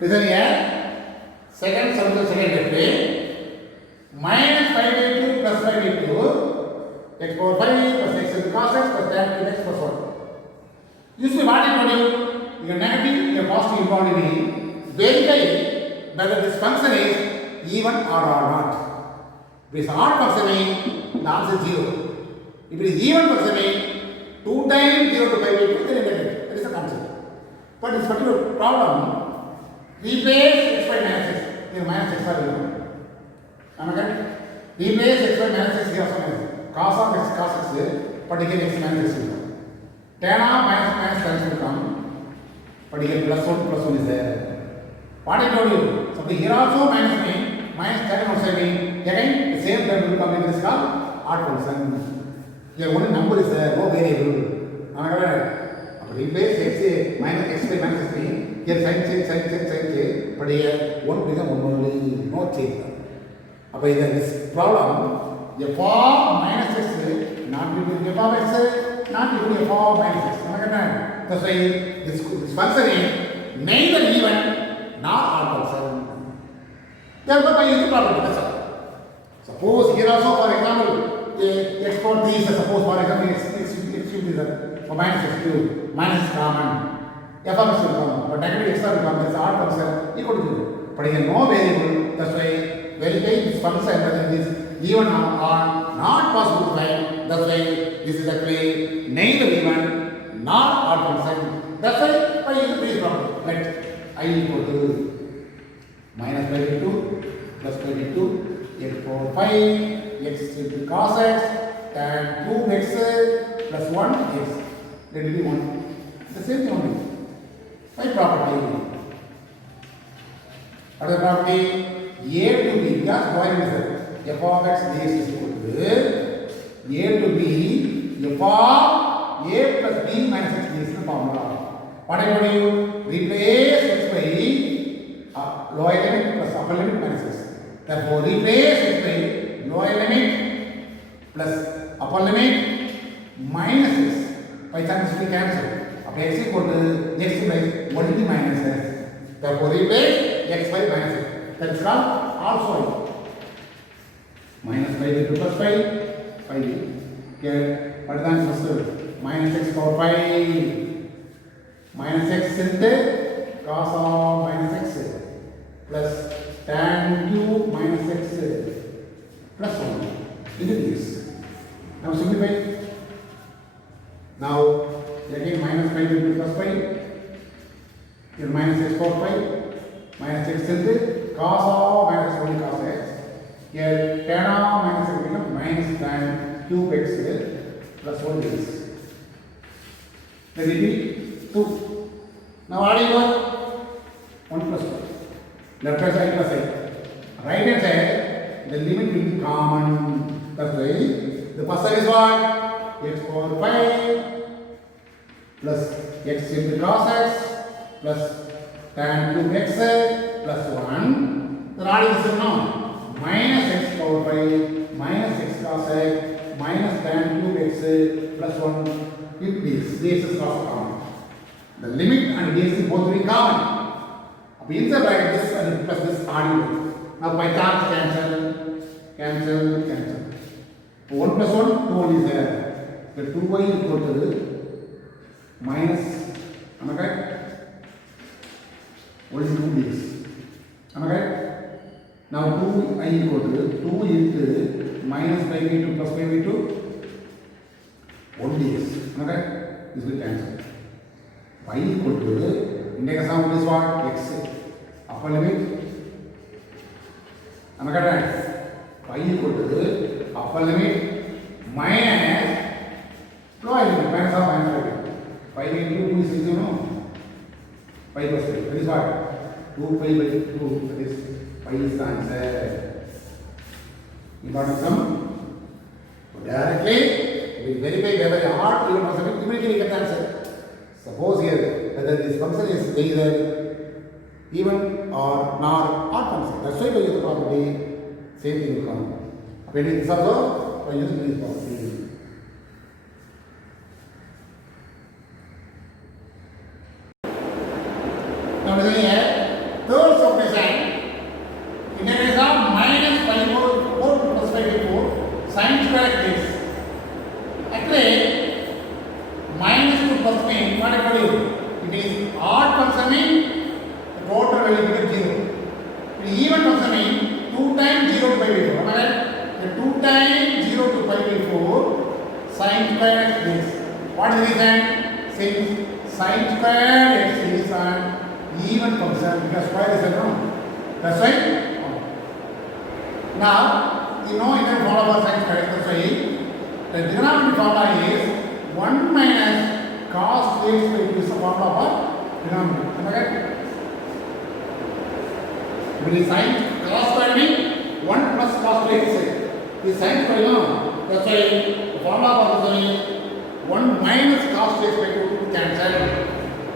Listen here. Second sum to second step. Minus 5 by 2 plus 5 by 2. X power 5 plus x into cos x plus tan cube x plus 1. Usually what I told you, your negative, your positive involved in verify whether this function is even or not. If it is odd function, the answer is 0. If it is even function, 2 times 0 to 5 by 2, then negative. That is the concept. But this particular problem, replace x by minus x. Here minus x are given. Am I correct? Replace x by minus x here also minus. Cos of x cos x, but again x minus x will come. Tan of minus minus times will come, but again plus 1 is there. What I told you, so here also minus mean, minus tan also mean, again the same term will come in this called odd function. Here only number is there, no variable. Am I correct? Replace x minus x by minus x mean, here sin change, but here 1 become 1 only, no change. Now this problem, f of minus x not equal to f of x, not equal to f of minus x. That's why this function is neither even nor odd function. Therefore, by using property, that's all. Suppose here also, for example, x power 3 is suppose for example x cube is for minus x cube, minus is common, f of x will come, but negative x will come, that's odd function equal to 0. But here no variable, that's why verify this function whether it is even or not possible to find. That's why this is actually neither even nor odd function. That's why by using this property, let I equal to minus by 2 plus by 2 x power 5 x into cos x tan cube x plus 1 x. Let it be 1. The same thing only. By property. What is the property? A to B, because boiling is f of x dx is equal to A to B f of A plus B minus x dx is the formula. What I told you? Replace x by lower limit plus upper limit minus x. Therefore, replace x by lower limit plus upper limit minus x. By chance we cancel. Up x equal to x by only minus x. Therefore, replace x by minus x. That is called also minus 5 into plus 5 here what is the answer? Minus x power 5 minus x into cos of minus x plus tan cube minus x plus 1 into this. Now simplify. Now again minus 5 into plus 5 here minus x power 5 minus x into cos of minus 1 cos x. Here tan of minus x becomes minus tan cube x plus 1 is. Let it be 2. Now what do you want? 1 plus 1. Left hand side plus side. Right hand side, the limit will be common. That's why the first side is what? X power 5 plus x into cos x plus tan cube x plus 1. The rod is now minus x power 5 minus x cos x minus tan cube x plus 1 if this is also common. The limit and this is both will be common. Inside bracket this and plus this RU. Now by chance cancel. 1 plus 1, 2 only is there. The 2y equal to minus, am I correct? Only 2 dx. Am I correct? Now 2I equal to 2 into minus 5 by 2 plus 5 by 2 1 dx. Am I correct? This will cancel. Y equal to, in the example is what? X. Upper limit. Am I correct? Y equal to upper limit minus lower limit minus of minus 5. 5 into 2 is 0. 5 plus 5. That is what? 2 pi by 2. That is pi is the answer. Important sum. So directly we verify whether a odd even or something, immediately we get the answer. Suppose here whether this function is either even or not odd function. That's why by using the property, same thing will come. When it is also by using this property. Now listen here. sin square x this. Actually, minus 2 plus mean what I told you. It is odd function mean total value becomes 0. The even function mean 2 times 0 to pi by 4. Am I right? The 2 times 0 to pi by 4 sin square x this. What is the reason? Since sin square x is an even function because square is a known. That's right. Now you know integral formula for sin square x. That's why the denominator formula is 1 minus cos 2x by 2 is the formula for denominator. Am I right? When you sin cos square mean 1 plus cos 2x. This sin square no. That's why the formula for this is 1 minus cos 2x by 2 to cancel.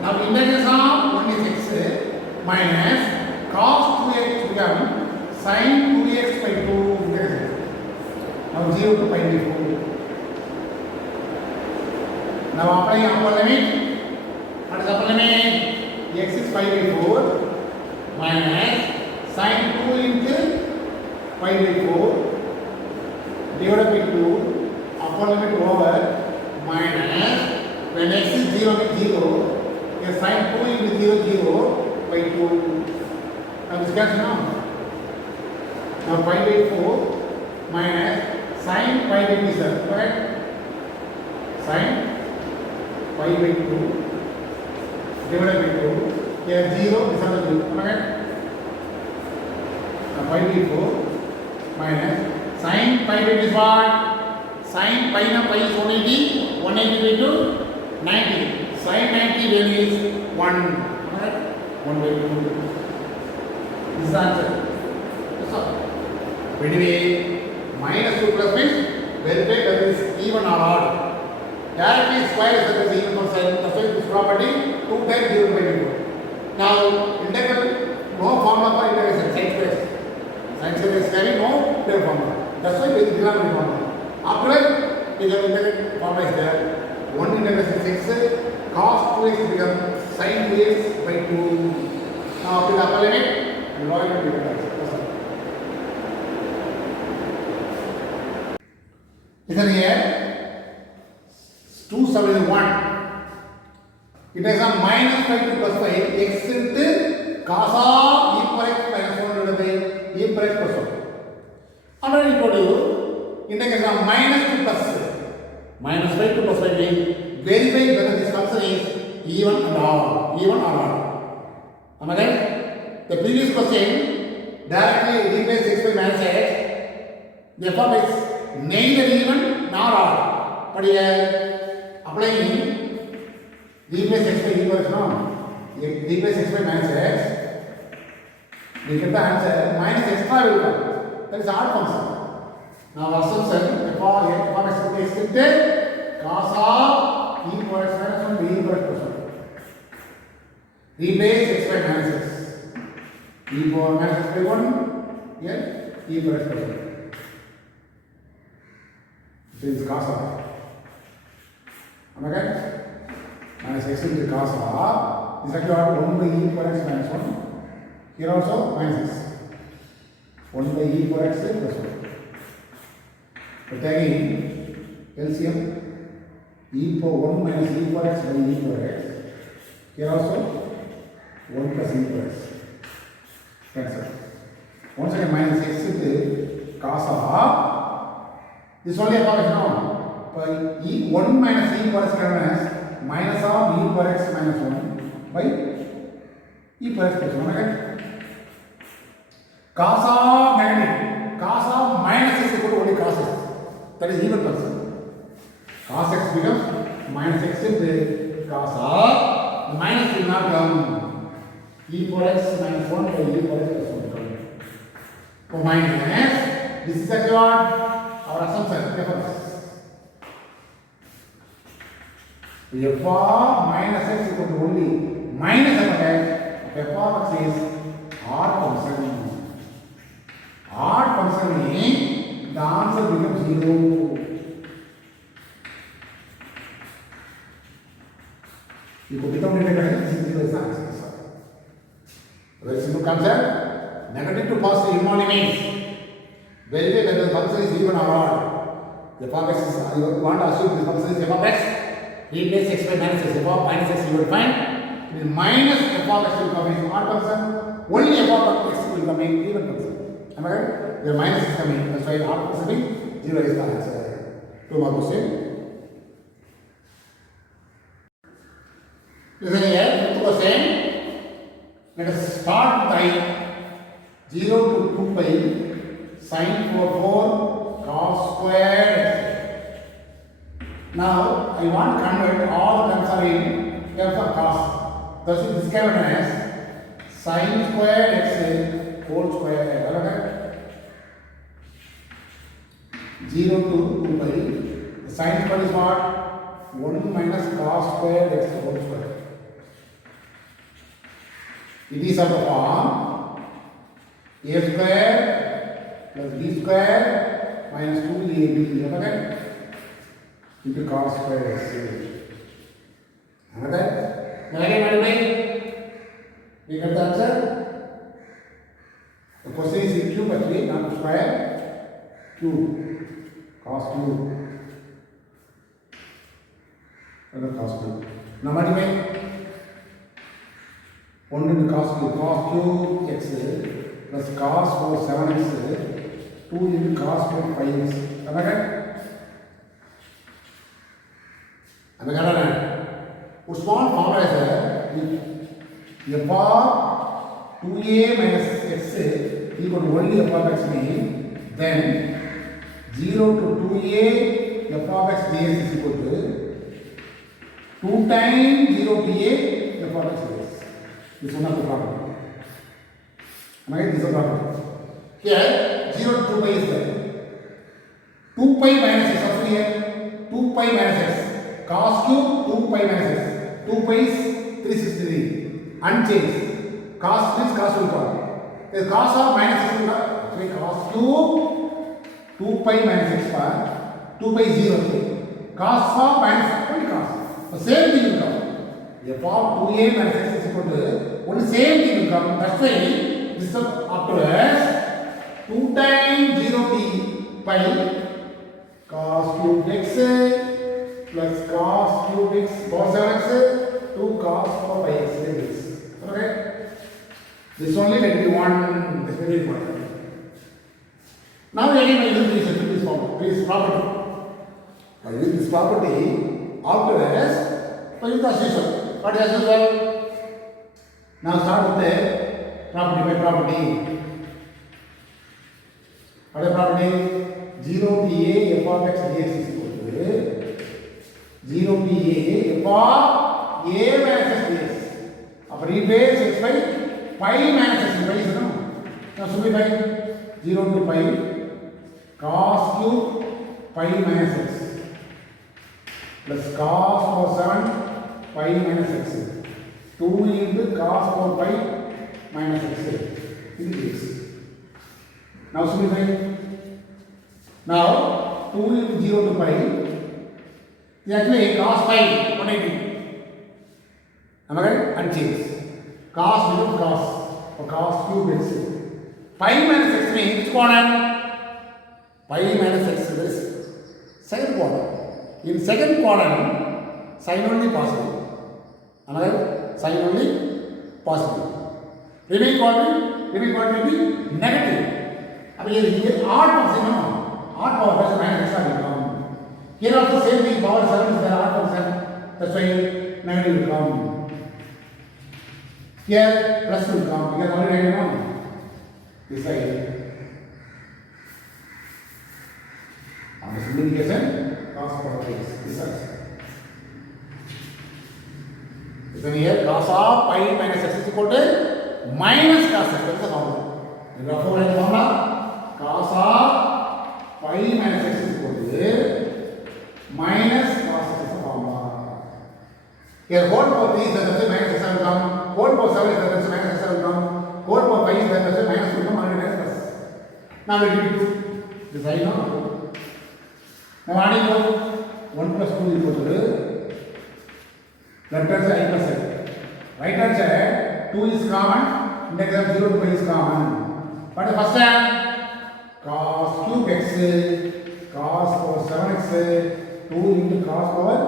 Now integration of 1 is x minus cos 2x become sin 2x by 2 integration. Now 0 to pi by 4. Now applying upper limit. What is upper limit? X is pi by 4 minus sin 2 into pi by 4 divided by 2 upper limit over minus when x is 0 means 0 your sin 2 into 0 0 by 2. Now this cancel now. Now pi by 4 minus sin pi by 2 sir, correct? Sin pi by 2 divided by 2 here 0 this other 2, correct? Now pi by 4 minus sin pi by 2 is what? Sin pi na pi is 180 by 2 90 sin 90 value is 1, correct? 1 by 2. This is the answer. That's all. Anyway, minus 2 plus means verify whether it is even or odd. Directly square is the even function. That's why this property 2 times 0 by 2. Now integral no formula for integration sin square. Sin square is carrying no clear formula. That's why we denominator formula. After that, we have integrated formula is there. 1 integration 6 cos 2x become sin 2x by 2. Now after the upper limit and lower limit we can. Listen here. 271. It has a minus 5 to plus 5 x into cos of e power x minus 1 divided by e power x plus 1. Already told you integration of minus to plus minus 5 to plus 5 means verify whether this function is even and odd. Even or odd. Am I right? The previous question directly replace x by minus x. Therefore it's neither even nor odd. But here applying replace x by e power x no. Replace x by minus x. We get the answer minus extra will come. That is odd function. Now assumption f of x into cos of e power x minus 1 by e power x plus 1. Replace x by minus x. E power minus x by 1 here e power x plus 1. This is cos of. Am I right? Minus x into cos of. This is actually 1 by e power x minus 1. Here also minus x. 1 by e power x plus 1. But again, LCM e power 1 minus e power x by e power x. Here also 1 plus e power x. Cancel. Once again minus x into cos of. This only a function now. By e 1 minus e power x as minus of e power x minus 1 by e power x plus 1. Okay? Cos of negative. Cos of minus is equal to only cos x. That is even function. Cos x becomes minus x into cos of minus will not come. E power x minus 1 by e power x plus 1. So minus this is actually what our assumption. f of minus x equal to only minus f of x is odd function. Odd function means the answer becomes 0. You could become integration, this is 0 is the answer. Very simple concept. Negative to positive involvement means verify whether the function is even or odd. f of x is, you want to assume this function is f of x, replace x by minus x, f of minus x you will find, it is minus f of x will come in odd function, only f of x will come in even function. Am I right? The minus is coming, that's why odd function means 0 is the answer. Two more question. Listen here, fifth question. Let us start by 0 to 2 pi sin 4 cos squared x. Now I want to convert all the terms are in terms of cos. Thus this can be written as sin squared x whole square. 0 to 2 pi. The sin squared is what? 1 minus cos squared x whole square. It is of the form a square plus b square minus 2ab into cos square x. Am I right? Now again multiply. We get the answer. The question is in cube actually, not square. Cube. Cos cube. And the cos cube. Now multiply. 1 into cos cube x plus cos 4 7x 2 into cos 4 5x. Am I right? Am I correct? What small formula is f of 2a minus x equal to only f of x means then 0 to 2a f of x dx is equal to 2 times 0 to a f of x dx. This is one of the problem. Am I right? This is a problem. Here 0 to 2 pi is there. 2 pi minus x also here. 2 pi minus x. Cos cube 2 pi minus x. 2 pi is 363. Unchanged. Cos means cos will come. The cos of minus x will come. So cos cube 2 pi minus x par 2 pi is 0. Cos of minus only cos. The same thing will come. F of 2a minus x is equal to only same thing will come. That's why this is up to us 2 times 0 t pi cos cube x plus cos cube x cos 7x 2 cos 4 pi x. Okay? This only let me one. This very important. Now again I use this property. I use this property after us. So use as usual. What is as usual? Now start with the property by property. What is the property? 0 to a f of x dx is equal to 0 to a f of a minus x dx. Now replace x by pi minus x by is no. Now simplify 0 to pi cos cube pi minus x plus cos 4 7 pi minus x 2 into cos 4 pi minus x in this. Now simplify. Now 2 into 0 to pi is actually cos pi 180. Am I right? Unchanged. Cos becomes cos or cos cube x. Pi minus x means which quadrant? Pi minus x is second quadrant. In second quadrant, sin only possible. Am I right? Sin only possible. Remaining quadrant will be negative. I mean, here odd function, no? Odd power function minus extra will come. Here also same thing, power 7 is there, odd function. That's why negative will come. Here plus will come. Here only negative one. This side. On the simplification, cos power is this side. Then here cos of pi minus x is equal to minus cos x. That is the formula. The formula cos of pi minus x is equal to minus cos x is the formula. Here whole power 3 is the minus x will come. Whole power 7 is the minus x will come. Whole power 5 is the minus will come and minus plus. Now we will do this I know. Now adding 1 plus 2 equal to left hand side I plus x. Right hand side 2 is common. Index of 0 to pi is common. What is the first hand? Cos cube x cos power 7x 2 into cos power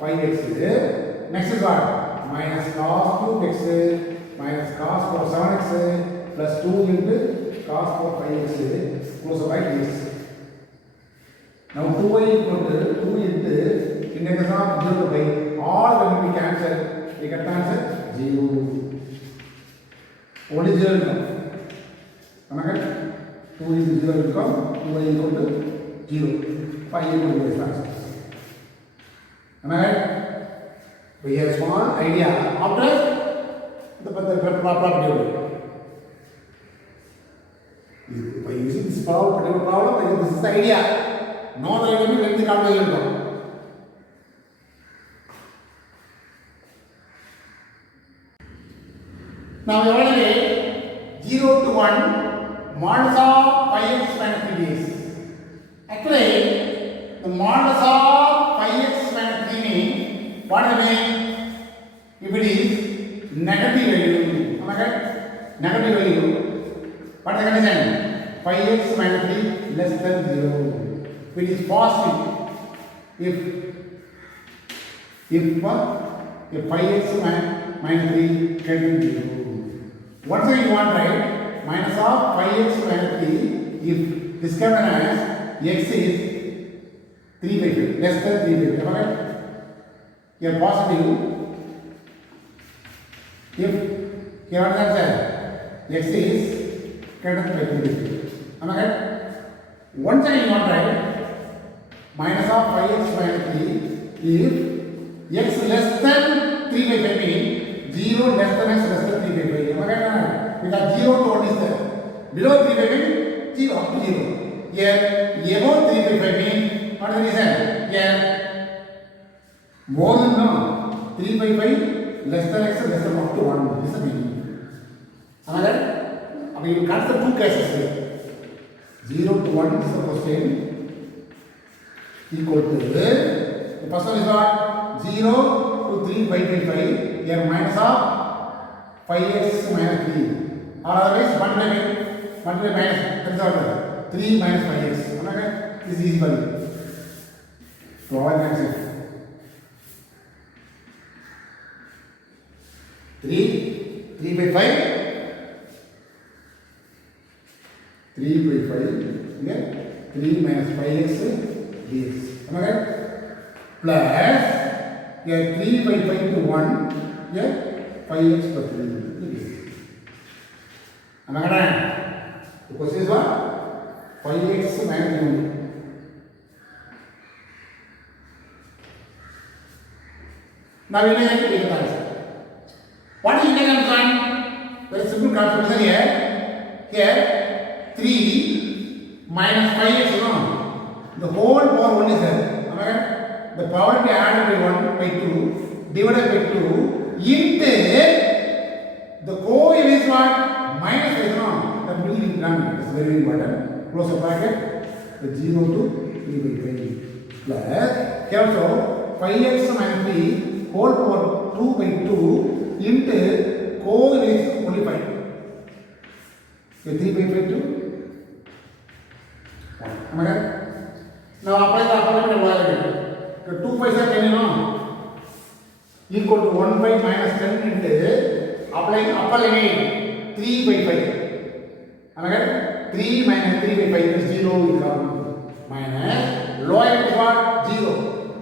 5x. Next is what? Minus cos cube x minus cos power 7x plus 2 into cos power 5x. Close the bracket. Now 2y equal to 2 into integration of 0 to pi. All when we cancel, we get answer 0. Only 0 will come. Am I correct? 2 into 0 will come. 2y equal to 0. 5 equal to 5 answer. Am I right? We have small idea after the property only. By using this particular problem, this is the idea. No other idea means let the calculation come. Now we already 0 to 1 modulus of pi x minus 3ds. Actually, the modulus of pi x minus 3 means what is the mean? If it is negative value, am I correct? Negative value. What is the condition? Pi x minus 3 less than 0. If it is positive, if pi x minus 3 can be 0. Once again you want right, minus of pi x minus 3, if this given as x is 3 by 5, less than 3 by 5, am I right? Here positive, if here what is answer? X is greater than 3 by 5, am I right? Once again you want right, minus of pi x minus 3, if x less than 3 by 5 means 0 less than x less than 3 by 5. Am I right? Because 0 to 1 is there. Below 3 by 5 means 0 up to 0. Here above 3 by 5 means what is the reason? Here more than no 3 by 5 less than x less than up to 1. This is the meaning. Am I right? I mean you consider two cases here. 0 to 1 is the question equal to the first one is what? 0 to 3 by 5. Here minus of 5x minus 3 or otherwise 1 by minus, that is order 3 minus 5x. Am I correct? This is easy for you to avoid answer. 3 by 5, 3 by 5, here 3 minus 5x dx. Am I correct? Plus here 3 by 5 to 1. Here 5x plus 3. Am I correct? The question is what? 5x minus 3. Now we need to take the answer. What is integral sign? Very simple calculation here. Here 3 minus 5x, you know. The whole power 1 is there. Am I correct? The power to be added by 1 by 2 divided by 2 into the coefficient is what? Minus is no. The middle is done. It's very important. Close the bracket. The 0 to 3 by 5 plus here also 5x minus 3 whole power 2 by 2 into coefficient only 5. So 3 by 5 to 1. Am I right? Now apply the approximate value. The 2 5 are 10, you know. Equal to 1 by minus 10 into applying upper limit 3 by 5. Am I correct? 3 minus 3 by 5 is 0 will come. Minus lower limit is what? 0.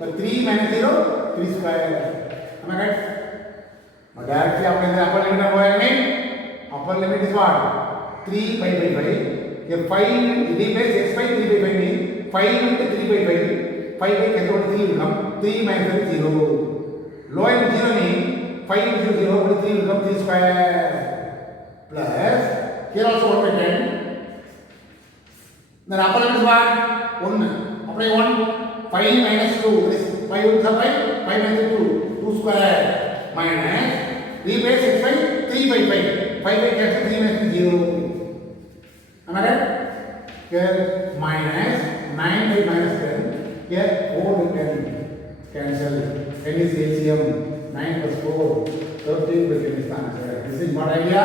But 3 minus 0, 3 square. Am I correct? Now directly applying the upper limit and lower limit. Upper limit is what? 3 pi by 5. Here 5 replace x by 3 by 5 means 5 into 3 by 5. 5 by cancel 3 will come. 3 minus 0. Lower limit 0 means 5 into 0, 3 will come 3 square. Plus, here also 1 by 10. Then upper limit is what? 1. Apply 1. 5 minus 2. This 5 will come 5. 5 minus 2. 2 square. Minus. Replace x by 3 by 5. 5 by cancel 3 minus 0. Am I right? Here minus 9 by minus 10. Here 4 by 10. Cancel. 10 is LCM. 9 plus 4. 13 by 10 is the answer. This is what idea?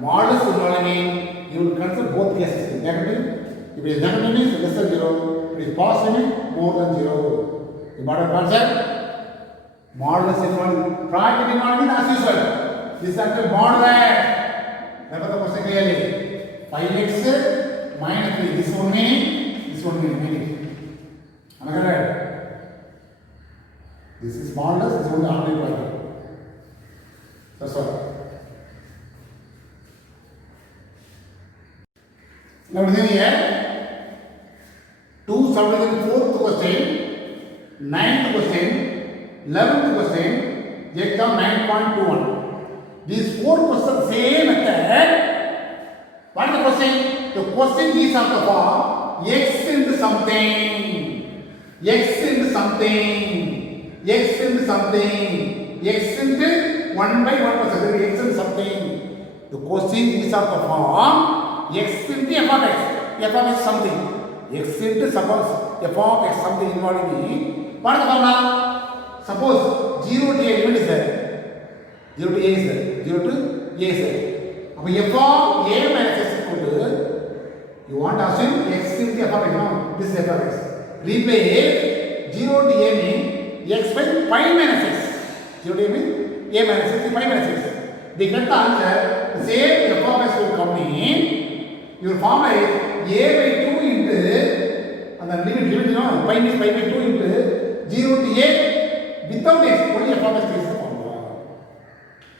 Modulus will only mean you will consider both cases, negative If it is negative means less than 0. If it is positive means more than 0. You got the concept? Modulus involved. Practically modulus as usual. This is actually modulus. Remember the question clearly. 5x minus 3. This one meaning. Am I correct? This is modulus. This is only ordinary quadrant. That's all. Now listen here. 2 subdivision 4th question, 9th question, 11th question, exam 9.21. These 4 questions same method. What is the question? The question is of the form x into something, x into something, x into something, x into 1 by 1%, x into something. The question is of the form x into f of x is something, x into suppose f of x something involving me. What is the formula? Suppose 0 to a limit is there, 0 to a is there, 0 to a is there. Now f of a minus x equal to, you want to assume x into f of x, no, this is f of x. Replace 0 to a means x by pi minus x, 0 to a means a minus x is pi minus x. The correct answer, the same f of x will come in. Your formula is a by 2 into, and the limit you know, pi means pi by 2 into 0 to a without x, only f of x is the formula.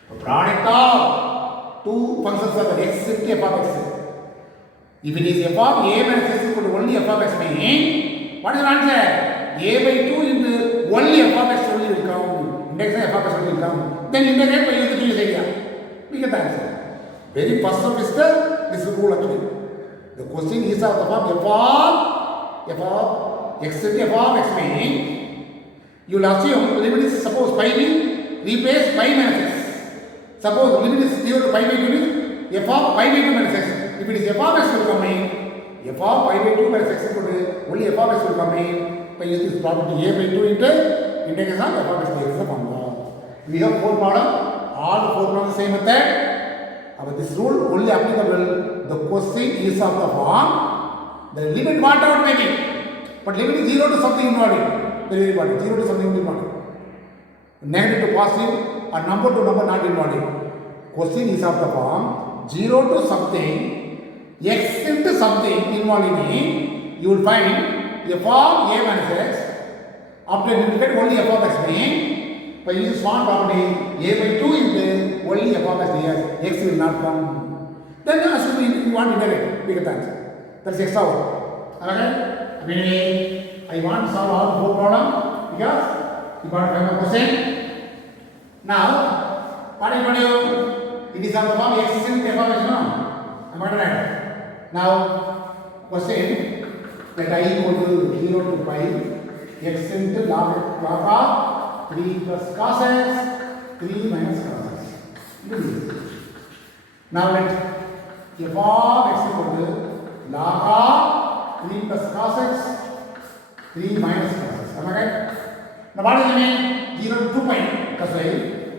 The product of two functions are the x into f of x. If it is f of a minus x equal to only f of x means, what is the answer? A by 2 into only f of x only will come. Index f of x only will come. Then integrate by using this area. We get the answer. Very first of this rule actually. The question is of the form f of x into f of x means, you will assume limit is suppose pi means replace pi minus x. Suppose limit is 0 to pi by 2 means f of pi by 2 minus x. If it is f of x will come in, f of pi by 2 minus x equal to only f of x will come in by using this property a by 2 into integration of f of x is the formula. We have 4 problems, all the 4 problems same method. But this rule only applicable, the question is of the form, the limit whatever may be, but limit is 0 to something involved, very important, 0 to something involved, negative to positive or number to number not involved. Question is of the form 0 to something, x into something involving me, you will find f of a minus x, after integrate only f of x means, by using small property a by 2 into only f of x here, x will not come. Then assume you want to integrate, we get the answer. That is extra one. Okay? Meaning, I want to solve all 4 problems because you got to find a question. Now, what are you going to do? It is of the form x into f of x, no? Am I right? Now, question that I equal to 0 to pi x into log of 3 plus cos x, 3 minus cos x. Now let f of x equal to log of 3 plus cos x, 3 minus cos x. Am I right? Now what does it mean? 0 to 2 pi. That's why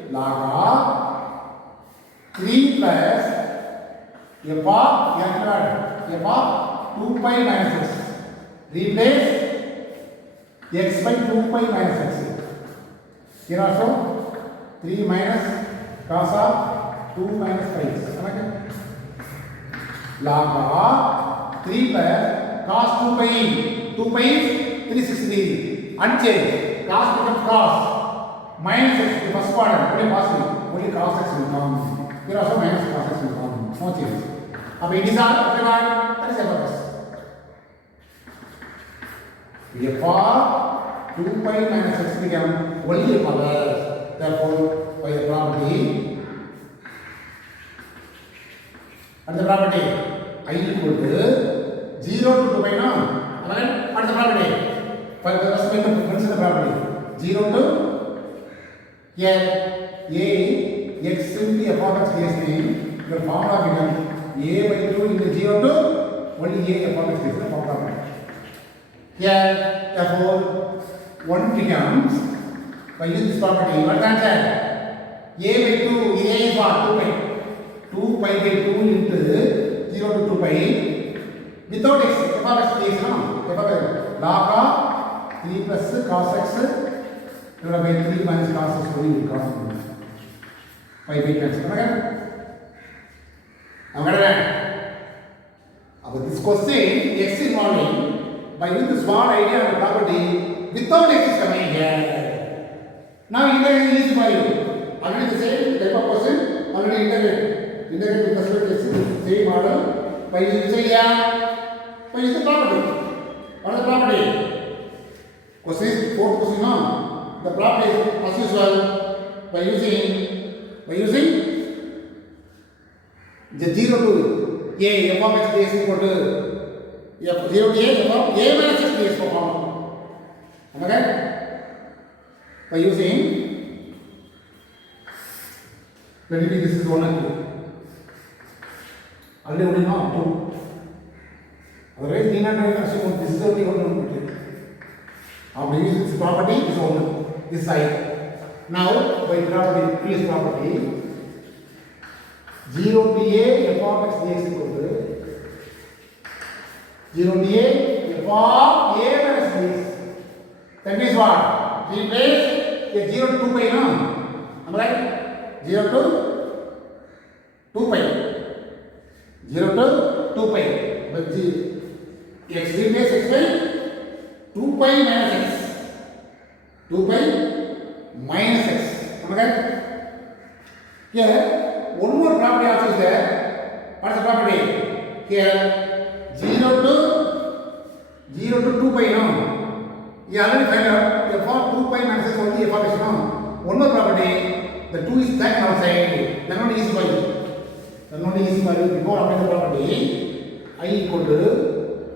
log of 3 plus f of 2 pi minus x. Replace x by 2 pi minus x. Here also 3 minus cos of 2 minus pi. Log of 3 plus cos 2 pi. 2 pi is 360. Unchanged. Cos becomes cos. Minus x, the first quadrant, only positive. Only cos x will come. Here also minus cos x will come. No change. Now it is all everyone. That is f of x. f of 2 pi minus x become only f of x. Therefore, by the property, and the property I equal to 0 to 2 pi now. Alright? What is the property? First consider the property. 0 to here a x into f of x is name. Your formula becomes a by 2 into 0 to only a f of x is the formula. Here, therefore, 1 becomes, by using this property, what is the answer? A by 2, a is what? 2 pi. 2 pi by 2 into 0 to 2 pi. without x, f of x dx, no? F of x, log of 3 plus cos x divided by 3 minus cos x will cos by cancel. About this question, x involving by using the small idea of the property without x is coming here. Now integrate is easy for you. Already the same type of question, already integrate with respect to same model by using by using the property. What is the property? Question is fourth question now. The property is as usual by using the 0 to a f of x dx equal to f 0 to a f of a minus x dx for formula. Am I right? By using, let me this is 1 and 2. Already we know 2. Otherwise, we not assume this is only 1. After using this property, this only this side. Now, by property, previous property, 0 to a f of x dx equal to 0 to a f of a minus dx. That means what? Replace the 0 to 2 pi, no? Am I right? 0 to 2 pi. 0 to 2 pi. But x replace x by 2 pi minus x. 2 pi minus x. Am I right? Here, one more property also is there. What is the property? Here, 0 to 2 pi, no? You already find out f of 2 pi minus x only f of x, no? One more property, the 2 is taken outside, then only easy value. Then only easy value before applying the property, I equal to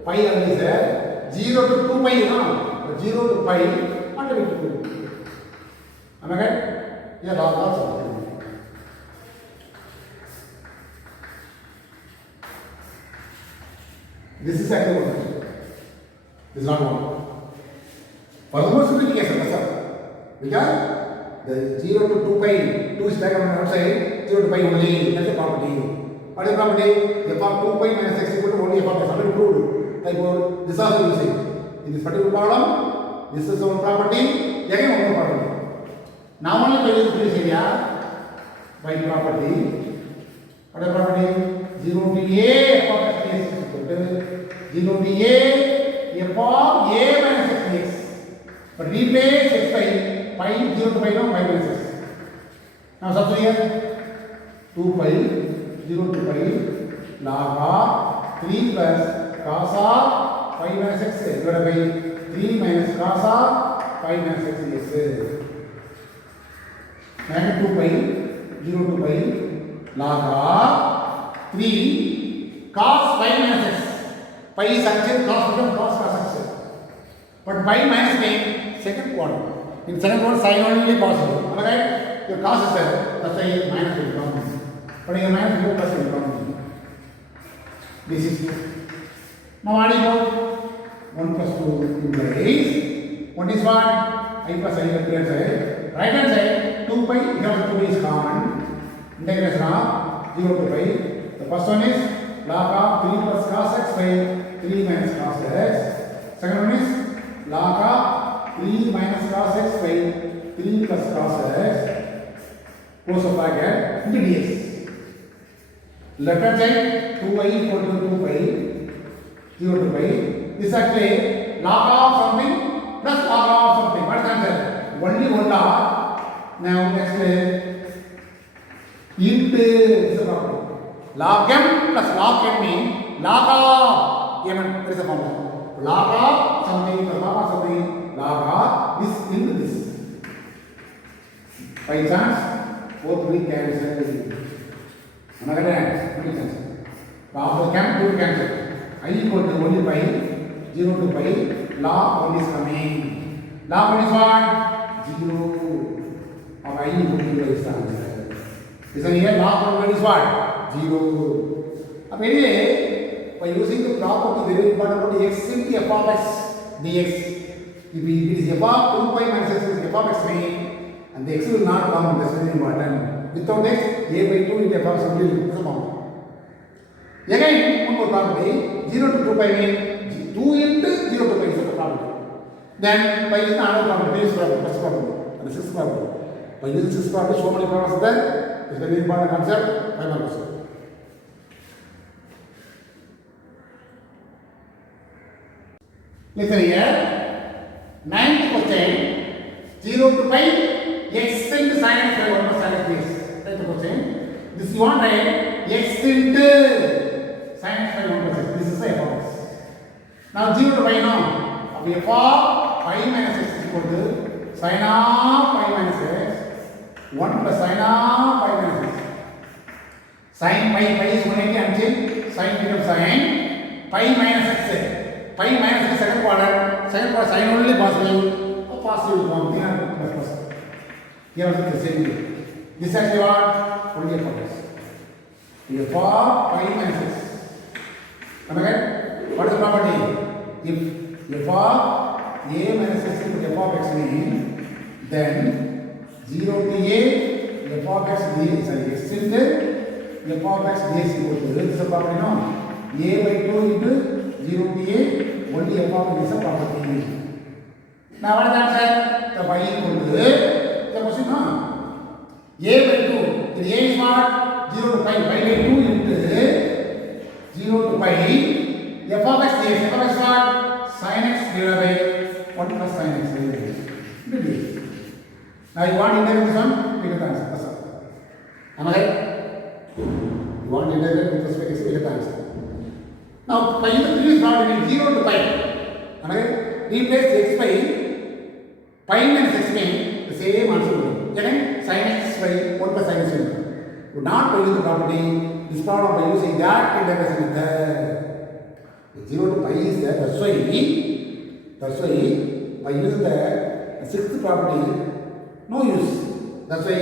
pi only is there. 0 to 2 pi, no? 0 to pi, what do we do? Am I right? Yeah, log also. This is actually one. This is not one. For the most simplification, because the 0 to 2 pi, 2 is taken outside, 0 to pi only, that's the property. What is the property? F of 2 pi minus x equal to only f of x, already proved. Therefore, this also you see. In this particular problem, this is one property, again one more property. Now only by using this area, by property, what is the property? 0 to a f of x dx equal to 0 to a f of a minus x dx. But replace x by pi 0 to pi, no, pi minus x. Now substitute here 2 pi 0 to pi log of 3 plus cos of pi minus x divided by 3 minus cos of pi minus x dx. Negative 2 pi 0 to pi log of 3 cos pi minus x. Pi is unchanged, cos becomes cos x. But pi minus pi, second quadrant. In second quadrant, sin only possible. Am I right? Your cos is there, that's why minus will come. But your minus will plus will come. This is it. Now what is 1 plus 2 implies, what is what? I plus I left hand side. Right hand side, 2 pi, because 2 pi is common. Integration of 0 to pi. The first one is log of 3 plus cos x by 3 minus cos x. Second one is log of 3 minus cos x by 3 plus cos x, close of bracket, into dx. Left hand side, 2y equal to 2 pi, 0 to pi. This actually log of something plus log of something. What is the answer? Only one log. Now next int is the property. Log m plus log n means log of m. There is a formula. Log of something plus log of something. Log of this into this. By chance, both will cancel. Am I right? Log of cancel, cancel. I equal to only pi 0 to pi. Log 1 is coming. Log 1 is what? 0. Or I equal to 0 is the answer. Listen here, log 1 is what? 0. Anyway, by using the property, very important property, x into f of x dx. If it is f of 2 pi minus x is f of x mean, and the x will not come, that's very important. Without x, a by 2 into f of x will be the formula. Again, one more property, 0 0 to 2 pi means 2 into 0 to pi is the probability. Then pi is the another probability, previous probability, first probability, and the sixth probability. By using sixth probability, so many problems are there. It's very important concept. 5 marks. Listen here. 9th question. 0 to pi x into sin x by 1 plus sin x dx. That's the question. This you want right? X into sin x by 1 plus x. This is the f of x. Now 0 to pi now. Of f of pi minus x is equal to sin of pi minus x 1 plus sin of pi minus x. Sin pi is 180 and change. Sin becomes sin pi minus x. Pi minus x second quadrant sin only positive. A positive is 1 plus. Here also the same way. This actually what? Only f of x. F of pi minus x. Am I right? What is the property? If f of a minus x equal to f of x means, then 0 to a f of x dx, x into f of x dx equal to, this is a property, no? A by 2 into 0 to a, only f of x is a property. Now what is the answer? The y equal to, the question, no? A by 2, the a is what? 0 to pi, pi by 2 into 0 to pi, f of x dx, f of x what? Sin x divided by 1 plus sin x into dx. Now you want to integrate this one, we get the answer. That's all. Am I right? You want to integrate with respect to x, we get the answer. Now, pi in the previous problem is 0 to pi. Am I right? Replace x by pi minus x means the same answer will be. Again, sin x by 1 plus sin x will be. You not by using the property, this problem by using that integration method. 0 to pi is there, that's why by using the sixth property, no use. That's why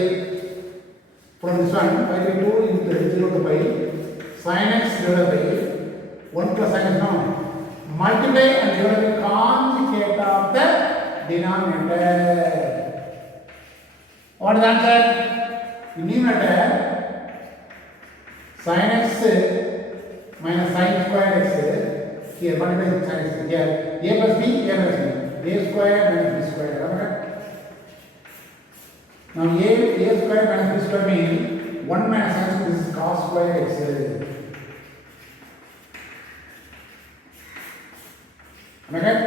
from this one, pi by 2 into 0 to pi, sin x divided by 1 plus sin x now. Multiply and divide the conjugate of the denominator. What is the answer? In numerator, sin x minus sin square x. Here, multiply with sin x. Here, a plus b, a minus b. A square minus b square. Now a square minus b square means 1 minus x, this is cos square x. Am I right?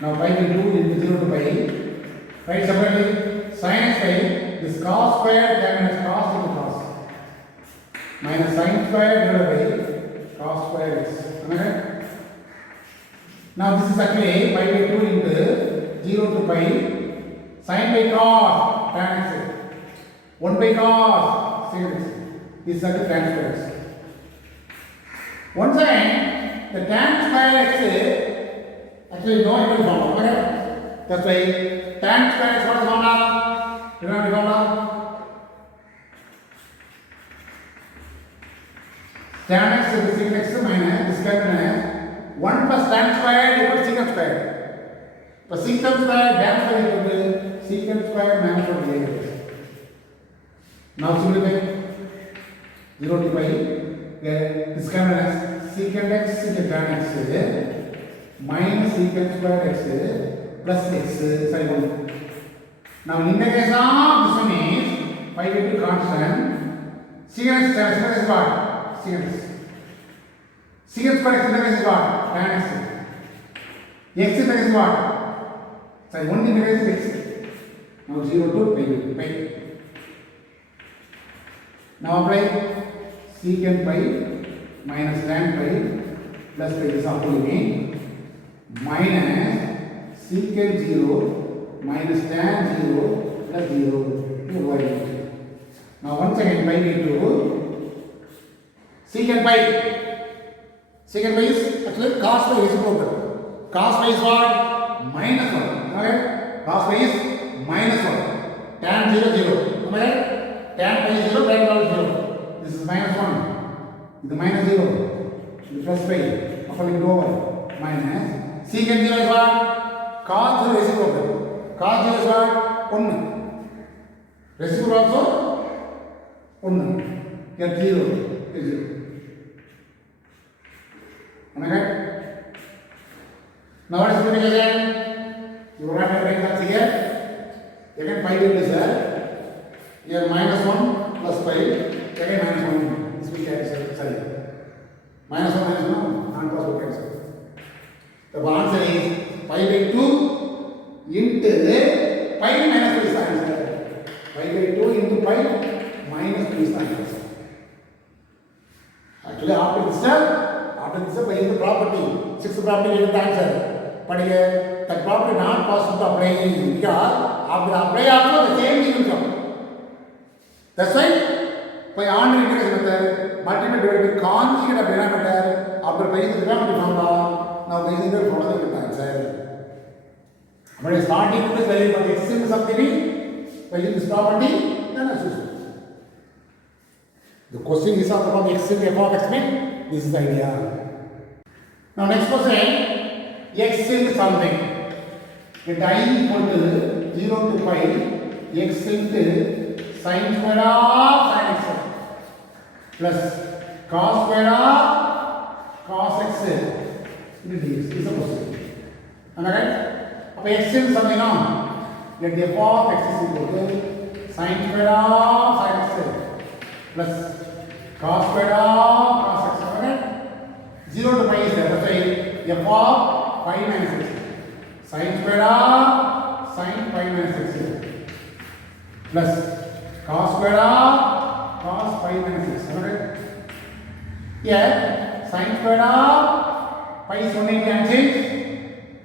Now pi by 2 into 0 to pi. Write separately sin x by this cos square minus cos into cos. Minus sin square divided by cos square x. Am I right? Now this is actually pi by 2 into 0 to pi. Sin by cos tan x. 1 by cos sin x. This is actually tan square x. Once again, the tan square x actually no equal formula. Okay? That's why tan square x what is formula? Remember the formula? Tan x is secant x minus this can 1 plus tan square equals secant square. For secant square, tan square equal to secant square minus 1 Now simplify 0 to pi. This can secant x into tan x minus secant square x plus x side 1. Now integration of this one is pi by 2 constant. Secant x is what? Secant x. Secant square x integration is what? Tan x. X integration is what? Side 1 integration is x. Now 0 to pi. Now apply secant pi minus tan pi plus pi is equal minus secant 0 minus tan 0 plus 0 y. Now once again pi by 2 secant pi is actually cos pi reciprocal. Cos pi is what? Minus 1. Am I right? Cos pi is minus 1. Tan 0 0. Am I right? Tan pi is 0, tan is 0. This is minus 1. The minus 0. The plus pi. Upper over minus. Secant 0 is what? Cos 0 reciprocal. Cos 0 is what? 1. Reciprocal also 1. Here 0 is 0. Am I right? Now what is the multiplication? You write the right answer here. Again 5 will be there. Here minus 1 plus 5. Again minus 1. This will cancel. Sorry. Minus 1 minus 1. Non-possible cancel. The answer is 5 by 2 into 5 minus 2 is the answer. 5 by 2 into 5 minus 2 is the answer. Actually, after this step, by the property, sixth property is the answer. But here, that property not possible to apply because after apply also the same thing will come. That's why by ordinary integration method, multiply divided by conjugate of denominator after by the denominator formula. Now by the follow the answer. But starting with the value of x is something by this property, then I choose. The question is about x in f of x mean this is the idea. Now next question, x is something. Let I equal to 0 to pi x into sin square of sin x plus cos square of cos x into dx. This is the question. Am I right? Now x is something now. Let the f of x is equal to sin square of sin x plus cos square of cos x. Right? 0 to pi is there. That's why f of pi minus x. Sin square of sin pi minus x plus cos square of cos pi minus x. Right? Here sin square of pi is 180 and change.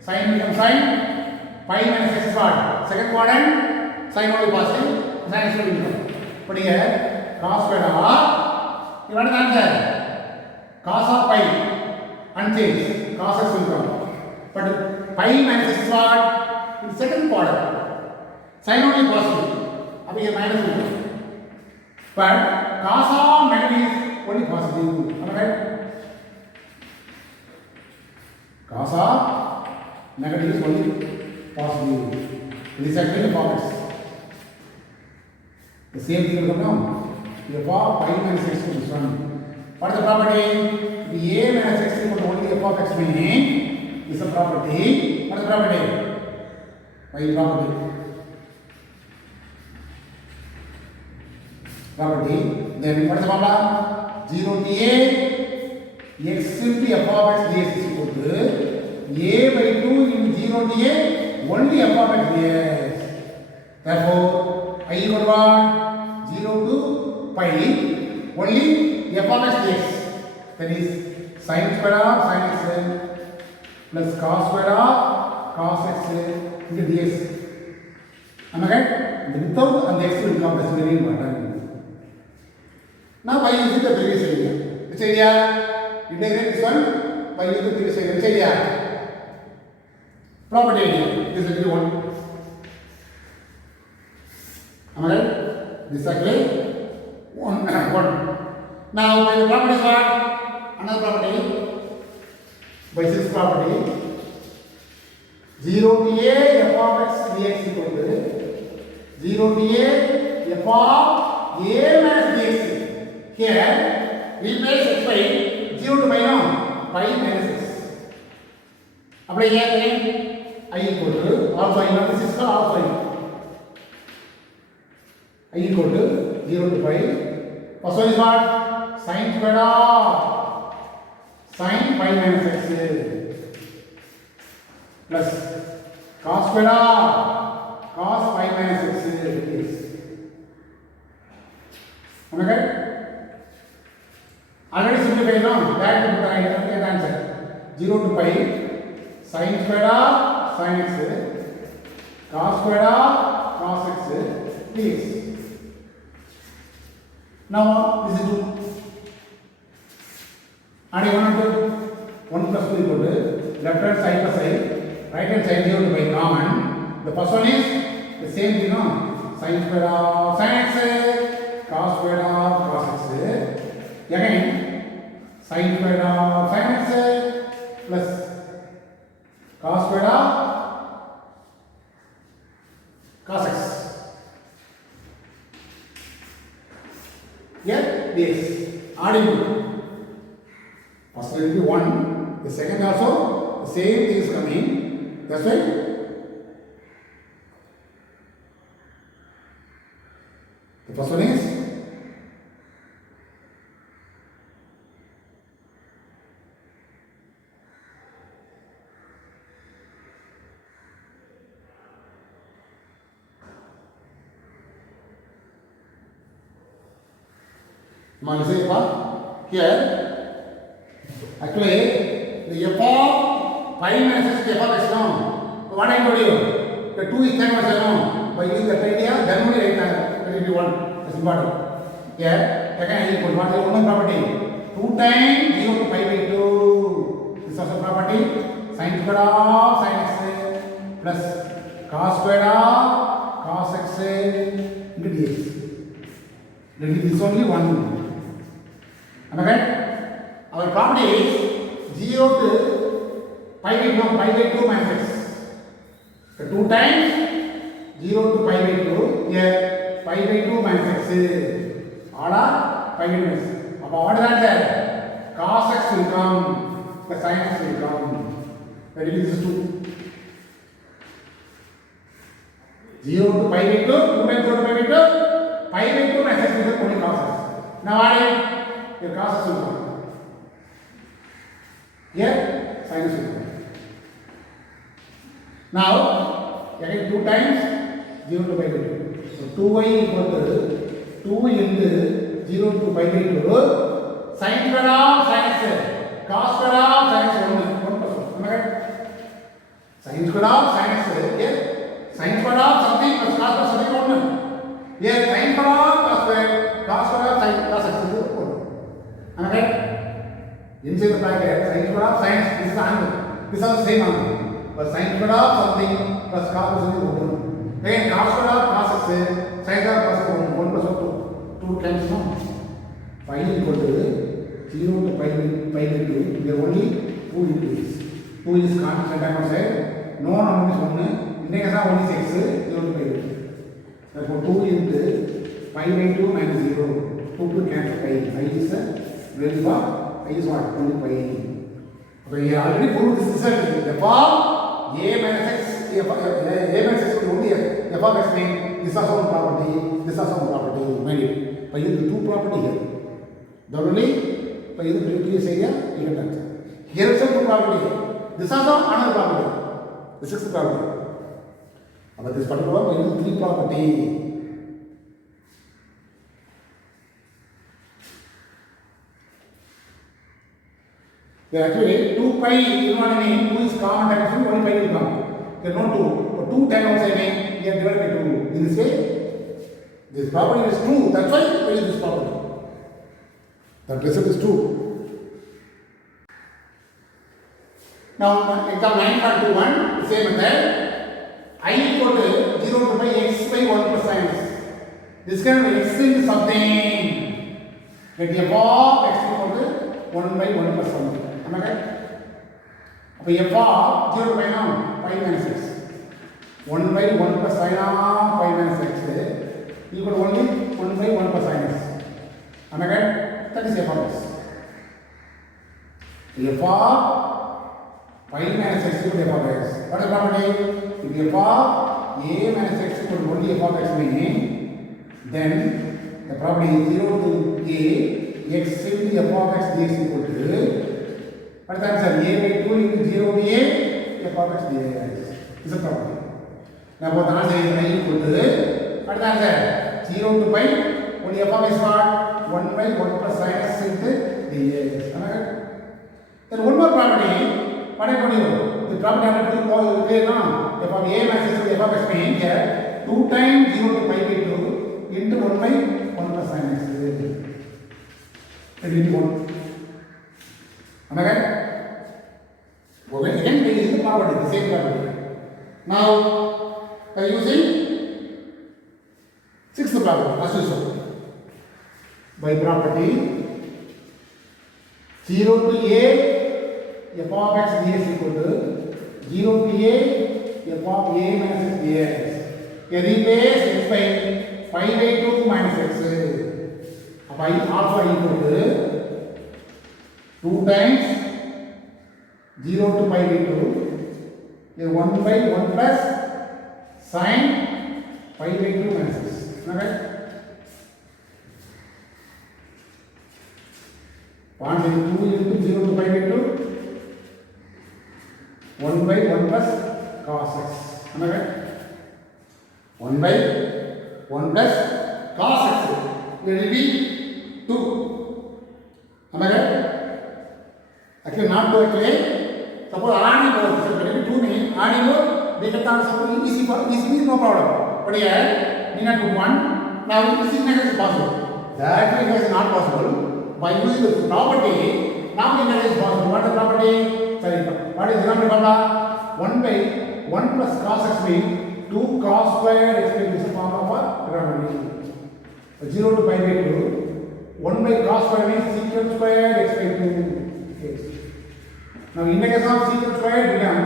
Sin becomes sin. Pi minus x is what? Second quadrant. Sin only positive. Sin is will become. But here cos square of you want the answer? Cos of pi unchanged. Cos x will come. But pi minus x is what? In second quadrant. Sin only positive. Up here minus will come. But cos of negative is only positive. Am I right? Cos of negative is only positive. This is actually the formulas. The same thing will come now. F of pi minus x to this one. What is the property? The a minus x equal to only f of x meaning is a property. What is the property? Pi property. Property. Then what is the formula? 0 to a x into f of x dx is equal to a by 2 into 0 to a only f of x dx. Therefore, I equal to what? 0 to pi only f of x dx. That is sin square of sin x plus cos square of cos x into dx. Am I right? The without and the x will come. That's very important. Now by using the previous idea. Which idea? Integrate this one by using the previous idea. Which idea? Property idea. This will be one. Am I right? This actually one. Now by the property is what? Another property. By this property 0 to a f of x dx equal to 0 to a f of a minus dx. Here we place x by 0 to pi now pi minus x. Apply here again I equal to also I know this is called also I equal to 0 to pi. First one is what? Sin square of sin pi minus x plus cos square of cos pi minus x is. Am I right? Already simplified now. That to put the answer. 0 to pi sin square of sin x cos square of cos x dx. Now this is 2. And you want to 1 plus 2 equal to left hand side plus side, right hand side 0 to pi common. The first one is the same thing, no? Sin square of sin x cos square of cos x. Again sin square of sin x plus cos square of cos x. Here dx. Adding first will be 1 The second also the same thing is coming. That's why the first one is now you see here actually the f of pi minus x is f of x now. What I told you, the 2 is time also no. By using that idea, then only right now it will be 1. That's important. Here, again equal. What is one more property? 2 times 0 to pi by 2. This is also property. Sin square of sin x plus cos square of cos x into dx. That is only 1. Am I right? Our property is 0 to pi by 2 minus x. So 2 times 0 to pi by 2, here pi by 2 minus x. All are pi by 2 minus. About what is that there? Cos x will come, the sin x will come. That is 2. 0 to pi by 2, 2 times 0 to pi by 2, pi by 2 minus x is only cos x. Now what is? Your cos x will come. Here, sin x will come. Now, again 2 times 0 to pi by 2. So 2y equal to 2 into 0 to pi by 2. Sin square of sin x, cos square of sin x 1 plus 1. Am I right? Sin square of sin x, here sin square of something plus cos square something 1. Here sin square of cos square of sin cos x is 1. Am I right? Inside the bracket, sin square of sin x, this is the angle. This is the same angle. But sin square of something plus cos something 1. Again cos square of cos x, sin square of cos 1 plus 2 times 1. Pi equal to 0 to pi by 2. We are only 2 into this. 2 is constant time outside. No number is 1. In the case of only 6, 0 to pi by 2. Therefore 2 into pi by 2 minus 0. 2 to cancel pi. Pi is the value of pi is what? Only pi. Okay, we already proved this result. Therefore, a minus x, a minus x will only f of x means this is also one property, this is also one property. Mind it. By using two property here. Not only by using previous area, you can answer. Here is two property. This is also another property. The sixth property. But this particular one, by using three property. There actually 2 pi, you know what I mean? 2 is common dimension, only pi will come. There are no 2. But 2 times outside mean we are divided by 2. In this way, this property is true. That's why we use this property. That result is true. Now, example 9.21, the same method. I equal to 0 to pi x by 1 plus sin x. This kind of x is something. Let f of x equal to 1 by 1 plus 1. Am I right? So f of 0 to pi now, pi minus x. 1 by 1 plus sin of pi minus x equal to only 1 by 1 plus sin x. Am I right? That is f of x. So f of pi minus x equal to f of x. What is the property? If f of a minus x equal to only f of x meaning, then the property is 0 to a x into f of x dx equal to what is the answer? A by 2 into 0 to a f of x dx. This is the property. Now both the answer is I equal to what is the answer? 0 to pi only f of x what? 1 by 1 plus sin x into dx. Am I right? Then one more property. What I told you? The property I have to go clear now. F of a minus x into f of x means here 2 times 0 to pi by 2 into 1 by 1 plus sin x. It will be 1. Am I right? Okay, again we use the property, the same property. Now, by using sixth property, as usual. By property 0 to a f of x dx equal to 0 to a f of a minus x dx. Here replace x by pi by 2 minus x. Pi alpha equal to 2 times 0 to pi v2 is 1 by 1 plus sin pi by 2 minus x. Okay? Point is 2 into 0 to pi by 2, 1 by 1 plus cos x. Okay? 1 by 1 plus cos x. It will be 2. Am I right? Actually, not 2 actually. Suppose adding both, so it will be 2 means adding both, they can answer easy, no problem. But here, we have to put 1. Now, this is not possible. Directly it is not possible. By using the property, now we know it is possible. What is the property? Sorry, what is the number formula? 1 by 1 plus cos x means 2 cos squared x by this formula for trigonometry. 0 to pi by 2, 1 by cos squared means secant squared x by 2. Yes. Now integration of secant squared become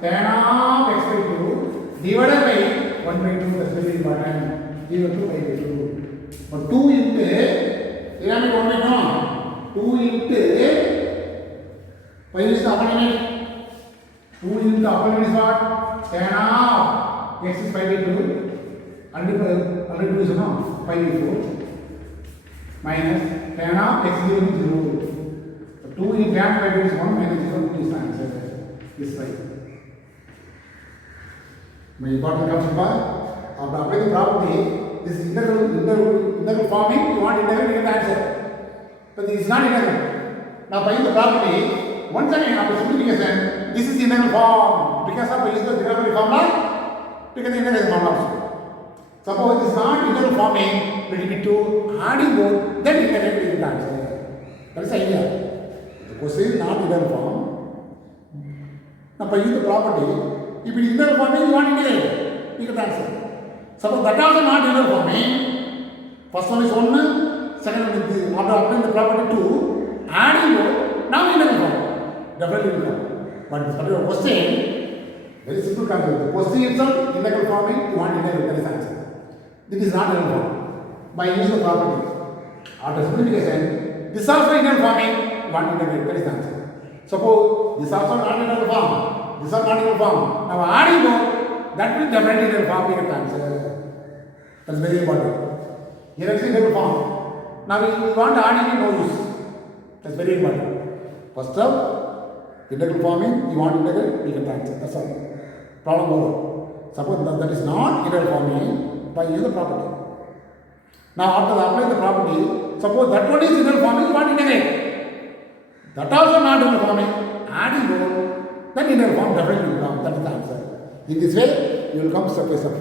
tan of x by 2 divided by 1 by 2. That's very important. 0 to pi by 2. But 2 into 1 by 2 into pi is the upper limit. 2 into the upper limit is what? Tan of x is pi by 2. Under 2 is pi by 4 minus tan of x 0 is 0. 2 in tan pi by 2 is 1 minus 0 is the answer. This side. My important comes by after applying the property, this integral forming, you want integral, you get the answer. But this is not integral. Now by the property, once again after simplification, this is the integral form. Because of using the trigonometry formula, because the integral formula also. Suppose this is not integral forming, it will be 2 adding both, then integral will be the answer. That is the idea. The question is not integral form. Now by using the property, if it is integral forming, you want integral, you get the answer. Suppose that also not integral forming, first one is 1, second one is after applying the property 2, adding both, now integral form. Definitely will come. But this particular question, very simple concept. The question itself, integral forming, you want integral, that is answer. This is not integral form. By using the property, after simplification, this also integral forming, you want integral, that is answer. Suppose this also not integral form, this also not integral form. Now adding both, that will definitely integral form, you get the answer. That is very important. Here is integral form. Now we want adding, no use. That is very important. First up, integral forming, you want integral, you get the answer. That's all. Problem over. Suppose that is not integral forming, by using the property. Now after applying the property, suppose that one is integral forming, you want integral. That also not integral forming, adding both, then integral form definitely will come. That is the answer. In this way, you will come step by step.